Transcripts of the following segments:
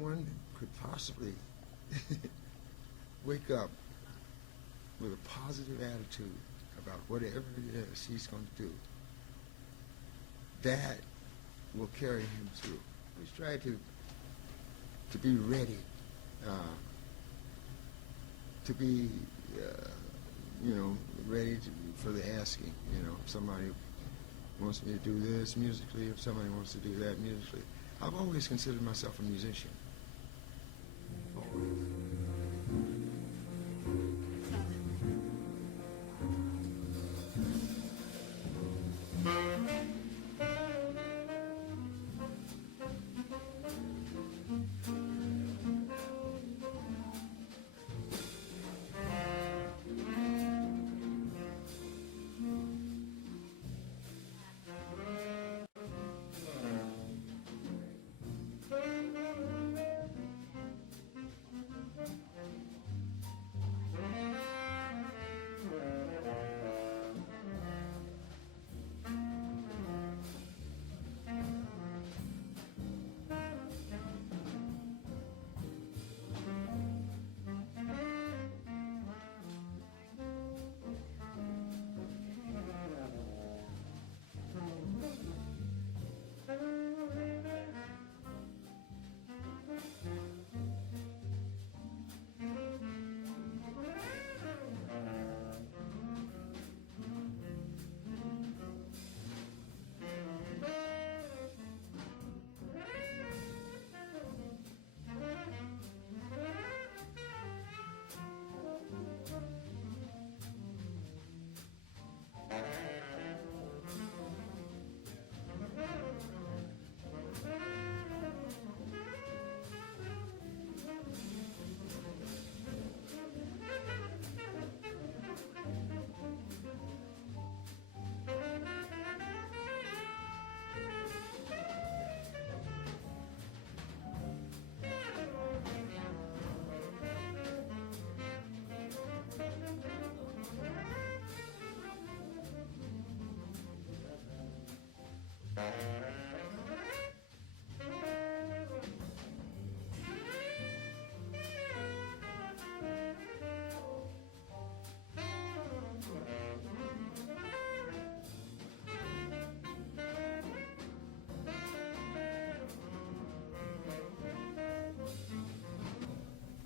one could possibly wake up with a positive attitude about whatever it is he's going to do, that will carry him through. Always try to be ready, to be, ready for the asking. If somebody wants me to do this musically, if somebody wants to do that musically. I've always considered myself a musician. Always.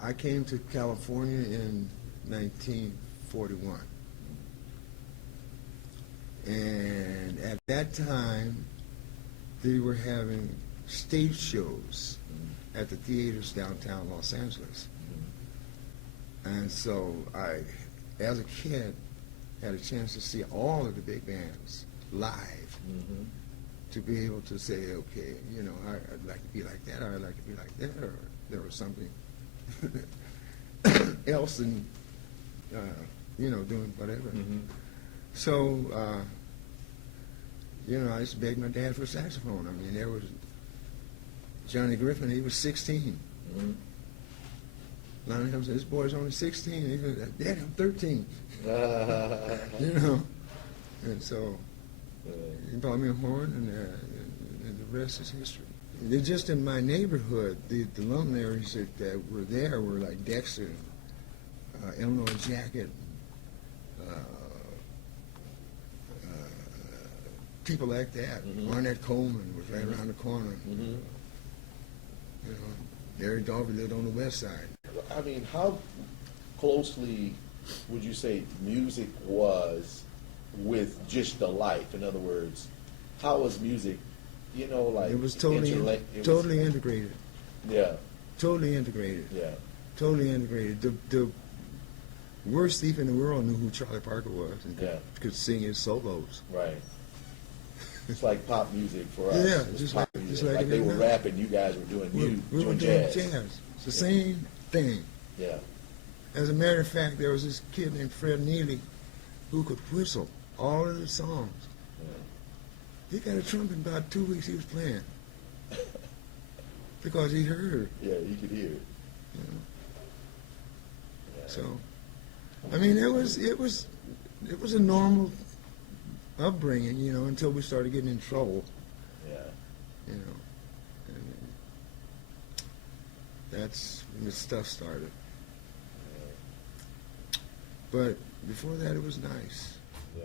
I came to California in 1941. And at that time, they were having stage shows at the theaters downtown Los Angeles. And so I, as a kid, had a chance to see all of the big bands live, to be able to say, okay, I'd like to be like that, or I'd like to be like that, or there was something else than, doing whatever. So, I used to beg my dad for a saxophone. I mean, there was Johnny Griffin, he was 16. Lonnie Helms said, this boy's only 16. He said, Dad, I'm 13. And so he bought me a horn, and the rest is history. They're just in my neighborhood. The luminaries that were there were like Dexter, Illinois Jacket, people like that. Arnett Coleman was right around the corner. Larry Darby lived on the west side. I mean, how closely would you say music was with just the life? In other words, how was music, like... It was totally integrated. Yeah. Totally integrated. Yeah. Totally integrated. The worst thief in the world knew who Charlie Parker was and could sing his solos. Right. It's like pop music for us. Yeah, it's just pop like music. like they were rapping, you guys were doing we were doing jazz. It's the same thing. Yeah. As a matter of fact, there was this kid named Fred Neely who could whistle all of the songs. He got a trumpet in about 2 weeks he was playing. Because he heard. Yeah, you could hear it. Yeah. So, I mean, it was a normal upbringing, until we started getting in trouble. Yeah. That's when the stuff started. But before that, it was nice. Yeah.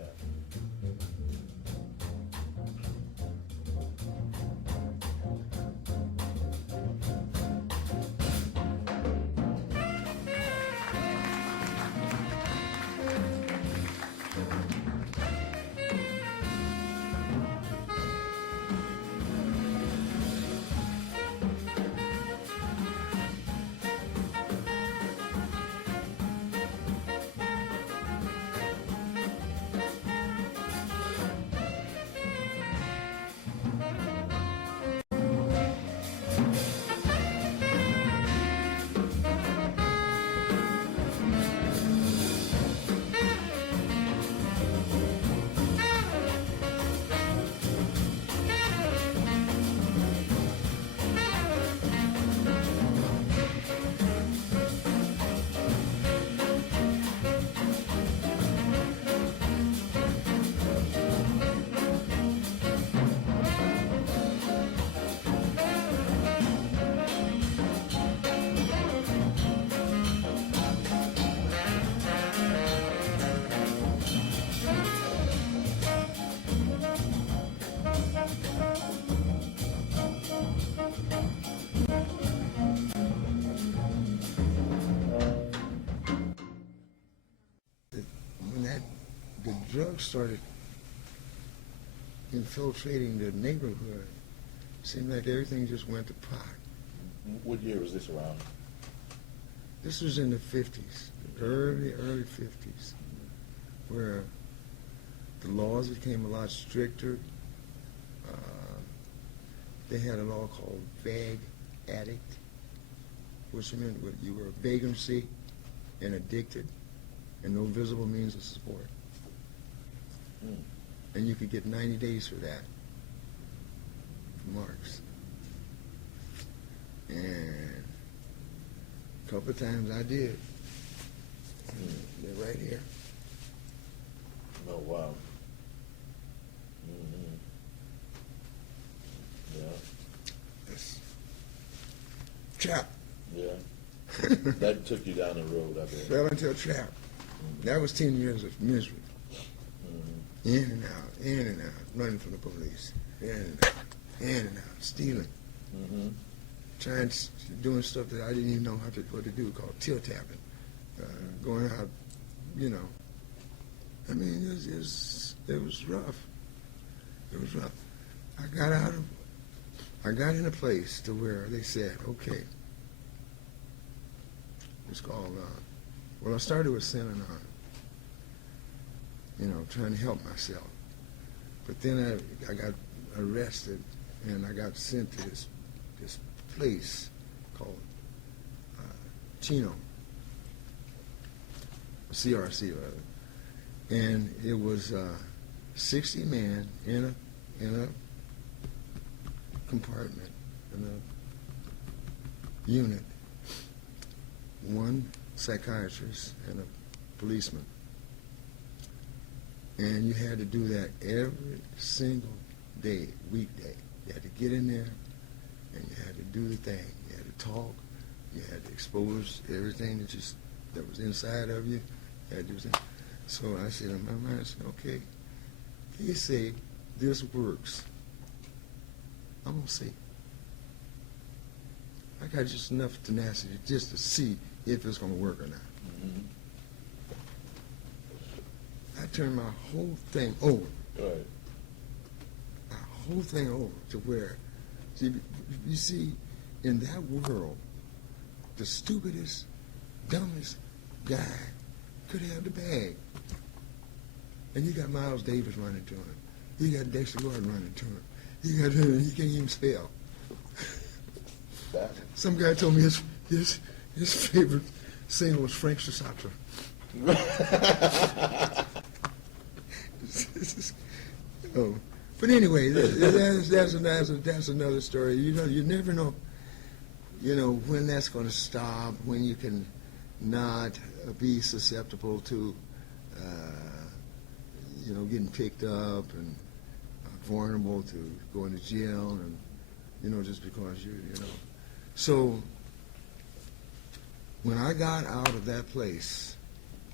When the drugs started infiltrating the neighborhood, it seemed like everything just went to pot. What year was this around? This was in the 50s, early 50s, where the laws became a lot stricter. They had a law called vag addict, which meant you were vagrancy and addicted and no visible means of support. Mm. And you could get 90 days for that, for marks. And a couple of times I did. They're right here. Oh, wow. Mm-hmm. Yeah. This trap. Yeah. That took you down the road, I bet. Fell into a trap. That was 10 years of misery. Mm-hmm. In and out, running from the police. In and out, stealing. Mm-hmm. Doing stuff that I didn't even know what to do, called till tapping. Going out, you know. I mean, it was rough. It was rough. I got in a place to where they said, okay, it's called, well, I started with Synanon, you know, trying to help myself. But then I got arrested and I got sent to this place called Chino, CRC rather. And it was 60 men in a compartment, in a unit, one psychiatrist and a policeman. And you had to do that every single day, weekday. You had to get in there and you had to do the thing. You had to talk. You had to expose everything that was inside of you. You had to do that. So I said in my mind, I said, okay, he say this works. I'm going to see. I got just enough tenacity just to see if it's going to work or not. Mm-hmm. I turned my whole thing over. Right. My whole thing over to where, you see, in that world, the stupidest, dumbest guy could have the bag. And you got Miles Davis running to him. You got Dexter Gordon running to him. He can't even spell. Some guy told me his favorite singer was Frank Sinatra. Oh, but anyway, that's another story. You know, you never know. You know when that's going to stop. When you can not be susceptible to, getting picked up and vulnerable to going to jail, and just because you know. So when I got out of that place,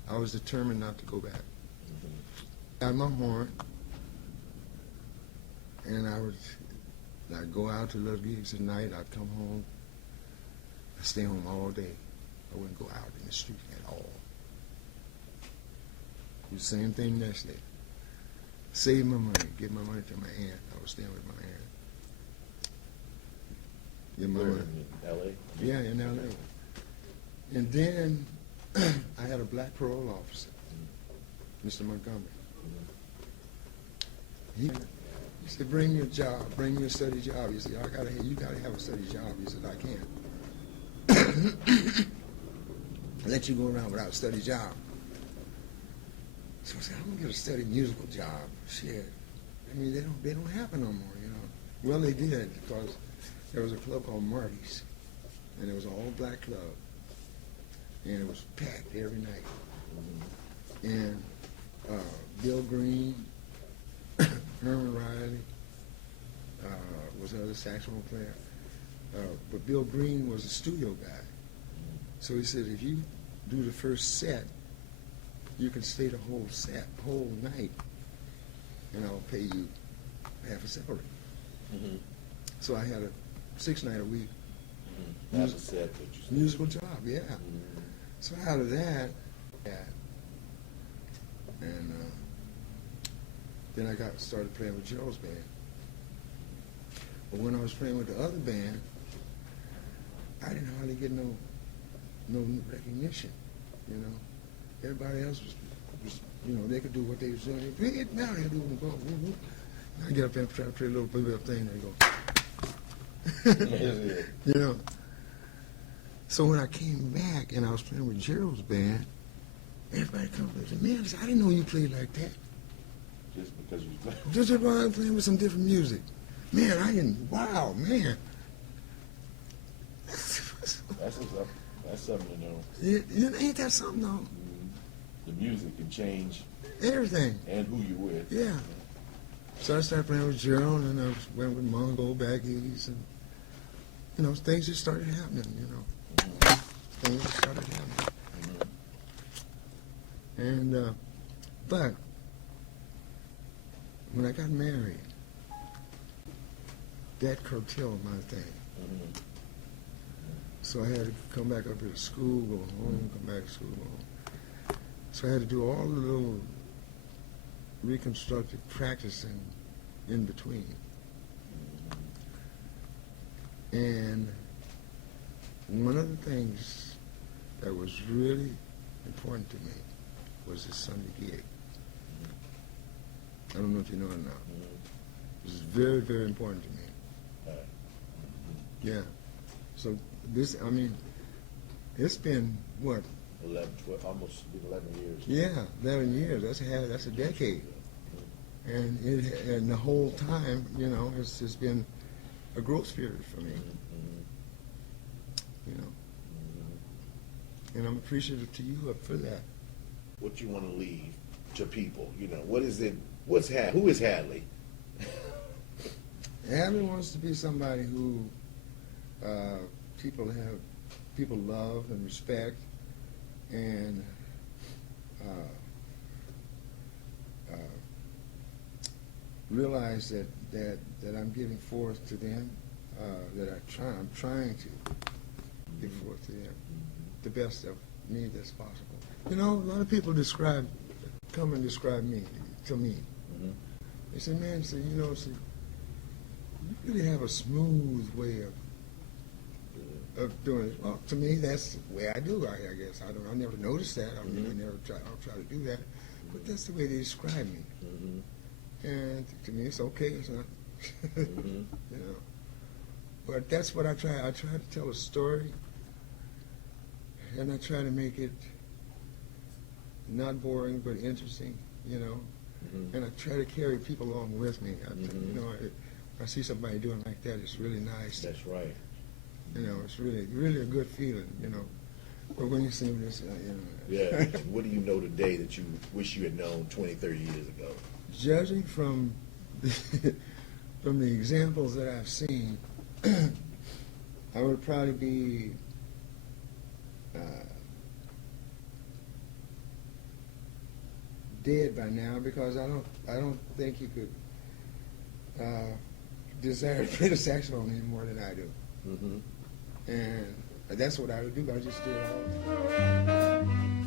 I was determined not to go back. Got my horn, and I'd go out to little gigs at night. I'd come home. I'd stay home all day. I wouldn't go out in the street at all. Do the same thing next day. Save my money. Give my money to my aunt. I was staying with my aunt. Give my Where, money. in L.A.? Yeah, in L.A. And then I had a black parole officer, Mr. Montgomery. He said, "Bring me a job. Bring me a steady job." He said, "You gotta have a steady job." He said, "I can't let you go around without a steady job." So I said, "I'm gonna get a steady musical job." Shit, I mean, they don't happen no more, you know. Well, they did, because there was a club called Marty's, and it was an all-black club, and it was packed every night. And Bill Green, Herman Riley was the other saxophone player, but Bill Green was a studio guy. So he said, "If you do the first set, you can stay the whole night, and I'll pay you half a salary." Mm-hmm. So I had a 6-night a week That's a set that you said. musical job, yeah. Mm-hmm. So out of that, and then I started playing with Gerald's band. But when I was playing with the other band, I didn't hardly get no recognition, you know. Everybody else was, you know, they could do what they was doing. Bring it down here, do it. I get up there and try to play a little bit of thing, they go. You know. So when I came back and I was playing with Gerald's band, everybody come up and said, "Man," I said, "I didn't know you played like that." Just because you play. Just while I'm playing with some different music. Man, I didn't, wow, man. That's something to know. Ain't that something, though? Mm-hmm. The music can change Everything. and who you with. Yeah. So I started playing with Gerald, and I went with Mongo back east, and, you know, things just started happening, you know. Mm-hmm. Things just started happening. Mm-hmm. And, but, when I got married, that curtailed my thing. Mm-hmm. So I had to come back up here to school, go home, come back to school, go home. So I had to do all the little reconstructive practicing in between. And one of the things that was really important to me was this Sunday gig. I don't know if you know it now. It was very, very important to me. Yeah. So this, I mean, it's been, what? 11, 12, almost 11 years. Yeah, 11 years. That's a decade. And the whole time, you know, it's just been a growth period for me. You know. And I'm appreciative to you for that. What you want to leave to people? You know, what is it? Who is Hadley? Hadley wants to be somebody who people love and respect, and realize that I'm giving forth to them, I'm trying to give forth to them the best of me that's possible. You know, a lot of people come and describe me to me. Mm-hmm. They say, "Man, you know, you really have a smooth way of doing it." Well, to me, that's the way I do. I guess I never noticed that. I mean, I'll try to do that, but that's the way they describe me. Mm-hmm. And to me, it's okay. It's not, Mm-hmm. you know. But that's what I try. I try to tell a story, and I try to make it not boring but interesting. You know. Mm-hmm. And I try to carry people along with me. Mm-hmm. You know, if I see somebody doing like that, it's really nice. That's right. You know, it's really, really a good feeling. You know, but when you see this, you know. Yeah. What do you know today that you wish you had known 20, 30 years ago? Judging from from the examples that I've seen, I would probably be dead by now, because I don't think he could desire to play the saxophone any more than I do. Mm-hmm. And that's what I would do. I just do it all.